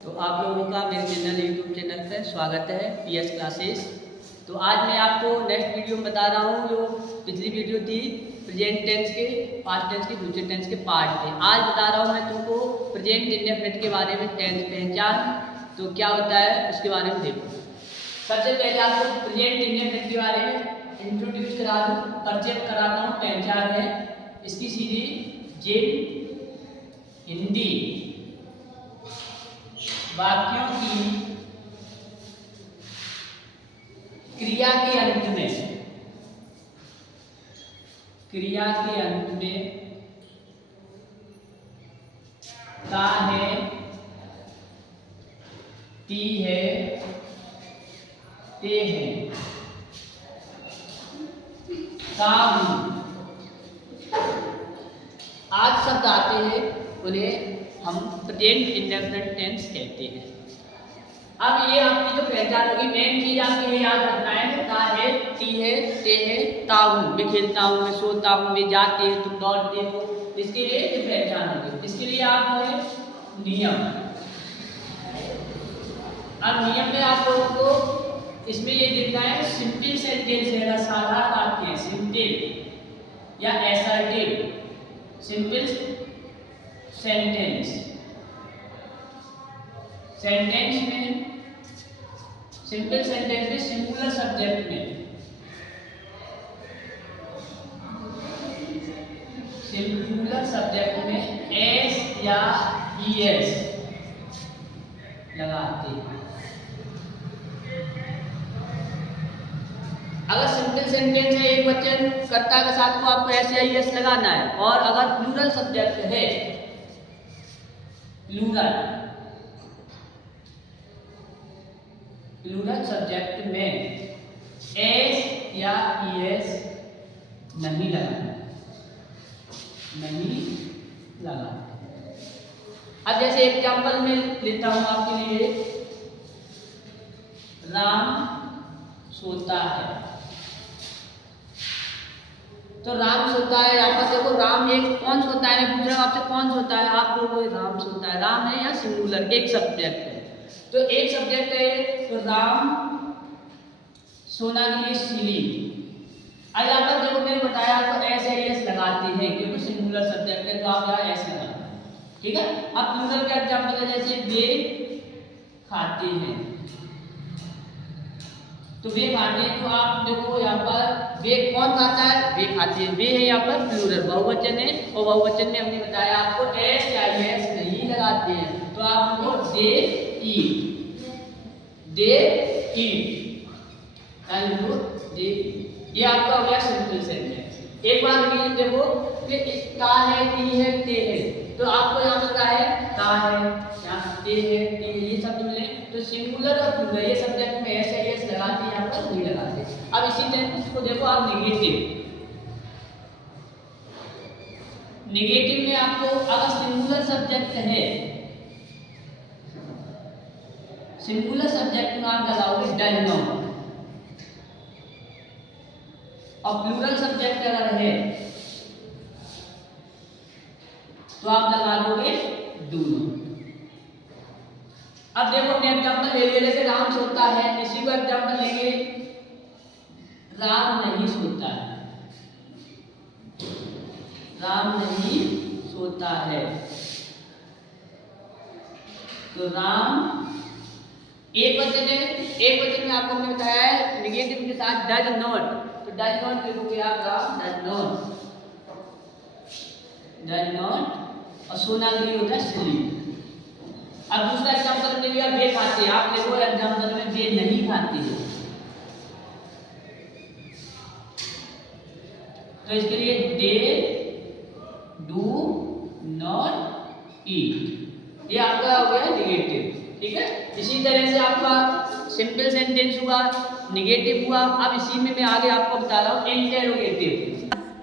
तो आप लोगों का मेरे चैनल यूट्यूब चैनल पर स्वागत है पीएस क्लासेस। तो आज मैं आपको नेक्स्ट वीडियो में बता रहा हूँ। जो पिछली वीडियो थी प्रेजेंट टेंस के, पास्ट टेंस के, फ्यूचर टेंस के पार्ट थे। आज बता रहा हूँ मैं तुमको प्रेजेंट इंडेफिनिट के बारे में। टेंस पहचान तो क्या होता है उसके बारे में देखो। सबसे पहले आपको प्रेजेंट इंडेफिनिट के बारे में इंट्रोड्यूस करा दूँ, परिचय कराता हूँ। पहचान है इसकी सीधी जिन हिंदी वाक्यों की क्रिया के अंत में ता है, ती है, ते है, ता हूं आज शब्द आते हैं, उन्हें हम प्रेजेंट इंडेफिनिट टेंस कहते हैं। अब ये आपकी जो पहचान होगी, मेन चीज आपकी ये याद रखना है। ता है, ती है, ते है, ता हूं, मैं खेलता हूं, मैं सोता हूं, मैं जाते हैं, तुम दौड़ते हो। इसके लिए ये पहचान होगी। इसके लिए आप नियम। अब नियम में आप लोगों को इसमें ये देखना है सिंपल सेंटेंस है, साधा वाक्य, सिंपल या assertive. Simple sentence, simple sentence में सिंगुलर सब्जेक्ट में, सिंगुलर सब्जेक्ट में एस या ईएस लगाते हैं। अगर सिंपल सेंटेंस है, एक वचन कर्ता के साथ, तो आपको एस या ईएस लगाना है। और अगर प्लूरल सब्जेक्ट है, प्लूरल सब्जेक्ट में एस या ईएस नहीं लगाना, नहीं लगाना। अब जैसे एग्जांपल में लेता हूं आपके लिए, राम सोता है। तो राम सोता है, यहाँ पर देखो राम एक कौन सोता है, मैं पूछ रहा हूँ आपसे कौन सोता है, आप बोलो राम सोता है। राम है या सिंगुलर, एक सब्जेक्ट है। तो एक सब्जेक्ट है, तो राम सोना के लिए सिली। अब यहाँ पर देखो मैंने बताया आपको एस या एस लगाते हैं, क्योंकि सिंगुलर सब्जेक्ट है, तो आप यहाँ एस लगा। ठीक है। अब प्लूरल का एग्जांपल है, जैसे वे खाते हैं। तो वे खाते हैं, तो आप देखो यहाँ पर वे कौन खाता है, वे खाते हैं। वे है यहाँ पर प्लूरल, बहुवचन है। और बहुवचन में हमने बताया आपको एस या एस नहीं लगाते हैं। तो आप लोग दे ईट, दे ईट, ये आपका हो गया सिंपल सेंटेंस। एक बार रिवीजन देखो कि ता है, ती है, ते है। तो आपको यहाँ मिल रहा है ता है, यहाँ ते है, ती है, ये शब्द मिले। तो सिंगुलर और प्लूरल ये सब्जेक्ट में एस या एस लगाते हैं, यहाँ पर नहीं लगाते। अब इसी सेंटेंस को देखो आप निगेटिव। निगेटिव में आपको अगर सिंगुलर सब्जेक्ट है, सिंगुलर सब्जेक्ट में आप लगाओगे डज नॉट। और प्लूरल सब्जेक्ट अगर है तो आप लगा दोगे डू नॉट। अब देखो मैं एग्जांपल ले लिया, जैसे राम सोता है, इसी को एग्जांपल लेंगे, राम नहीं सोता है। राम नहीं सोता है, तो राम एक वचन है। एक वचन में आपको हमने बताया है निगेटिव के साथ डज नॉट, तो डज नॉट लिखोगे आप Ram does not, does not. और सोना के लिए होता है स्लीप। अब दूसरा एग्जांपल ले लिया, वे खाते हैं। आप देखो एग्जांपल में वे नहीं खाते हैं, तो इसके लिए दे डू नॉट ईट, ये आपका हो गया निगेटिव। ठीक है। इसी तरह से आपका सिंपल सेंटेंस हुआ, निगेटिव हुआ। अब इसी में मैं आगे आपको बता रहा हूँ इंटेरोगेटिव।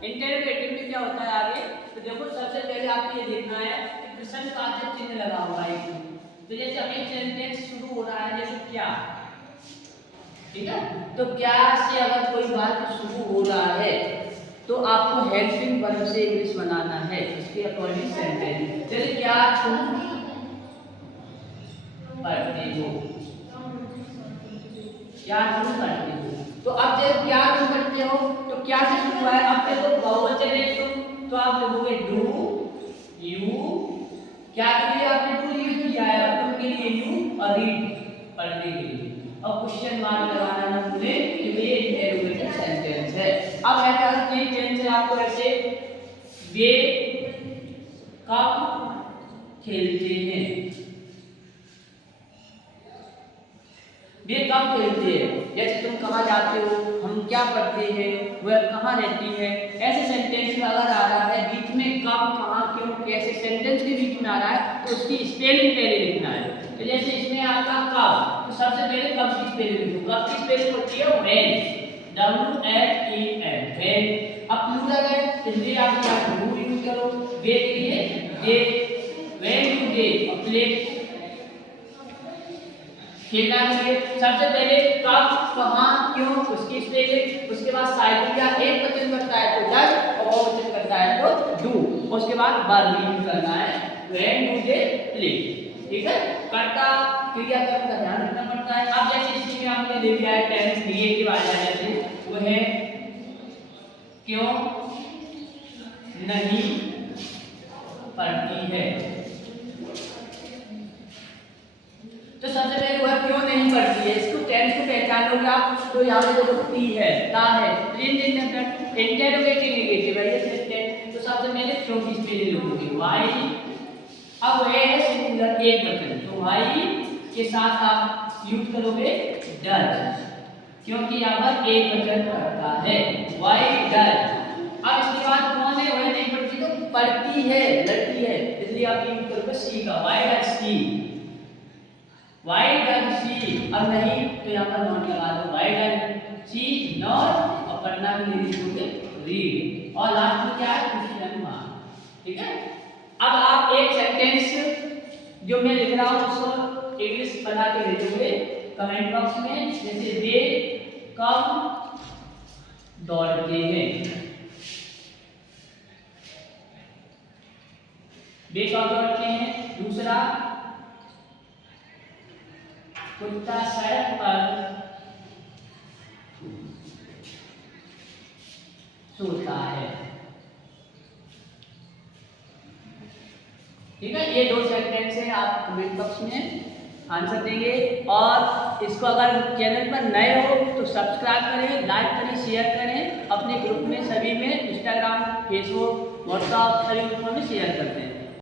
इंटेरोगेटिव में क्या होता है आगे, तो देखो सबसे पहले आपको ये देखना है कि प्रश्नवाचक चिन्ह लगा हुआ है। तो जैसे अभी सेंटेंस शुरू हो रहा है, जैसे क्या, ठीक है, तो क्या से अगर कोई बात शुरू हो रहा है तो आपको हेल्पिंग वर्ब से इंग्लिश बनाना है, उसके अकॉर्डिंग सेंटेंस। चलिए क्या तुम हो, क्या शुरू करते हो। तो अब जब क्या शुरू करते हो तो क्या से शुरू हुआ है, अब देखो बहुवचन है तो आप लिखोगे डू यू, क्या के लिए आपने डू यूज किया है, अब तुम के लिए यू और रीड पढ़ने के लिए। अब क्वेश्चन मार्क लगाना ना भूलें कि ये इंटरोगेटिव सेंटेंस है। अब ऐसा चेंज से आपको ऐसे वे कब खेलते हैं, वे कब खेलते हैं, जैसे तुम कहाँ जाते हो, हम क्या पढ़ते हैं, वह कहाँ रहती है। ऐसे सेंटेंस में अगर आ रहा है बीच में कब, कहाँ, क्यों, कैसे सेंटेंस के बीच में आ रहा है तो उसकी स्पेलिंग पहले लिखना है। तो जैसे इसमें आपका कब, तो सबसे पहले कब की स्पेलिंग लिखो। कब की स्पेलिंग होती है व्हेन, WHEN, व्हेन। अब प्लूरल है इसलिए आप यहाँ डू यूज करो, वे के लिए दे, व्हेन यू दे, और प्ले खेलना चाहिए। सबसे पहले कब, कहाँ, क्यों, उसकी स्पेलिंग, उसके बाद साइकिल या एक वचन करता है तो डज और बहुवचन करता है तो डू, उसके बाद वर्ब यूज करना है व्हेन डू दे प्ले, ठीक है। कर्ता क्रियाकर्म का ध्यान रखना पड़ता है। अब जैसे इसी में आपने ले लिया है टेंस निगेटिव आ जाए, जैसे वो है क्यों नहीं पढ़ती है, तो सबसे पहले वह क्यों नहीं पढ़ती है, इसको टेंस को पहचान लोगे आप। तो यहाँ पे देखो टी है, ता है, इंटरोगेटिव नेगेटिव है ये सेंटेंस, तो सबसे पहले क्यों की स्पेलिंग लिखोगे व्हाई। अब वह है सिंगुलर एक वचन, तो व्हाई के साथ आप यूज करोगे डज, क्योंकि यहाँ पर एक वचन पढ़ता है, व्हाई डज। अब इसके बाद कौन है, वह नहीं पढ़ती तो पढ़ती है, लड़की है, इसलिए आप यूज करोगे सी का, why does she, why does she. अब नहीं तो यहाँ पर नॉट लगा दो, व्हाई डज सी नॉट, और पढ़ना भी नहीं लिखोगे रीड, और लास्ट में क्या है क्वेश्चन मार्क, ठीक है। अब आप एक सेंटेंस जो मैं लिख रहा हूँ उसको इंग्लिश बना के भेजोगे कमेंट बॉक्स में, जैसे वे कब दौड़ते हैं, वे कब दौड़ते हैं। दूसरा, कुत्ता सड़क पर सोता है, ठीक है। ये दो सेंटेंस है, आप कमेंट बॉक्स में आंसर देंगे। और इसको अगर चैनल पर नए हो तो सब्सक्राइब करें, लाइक करें, शेयर करें अपने ग्रुप में, सभी में, इंस्टाग्राम, फेसबुक, व्हाट्सएप सभी ग्रुपों में शेयर करते हैं।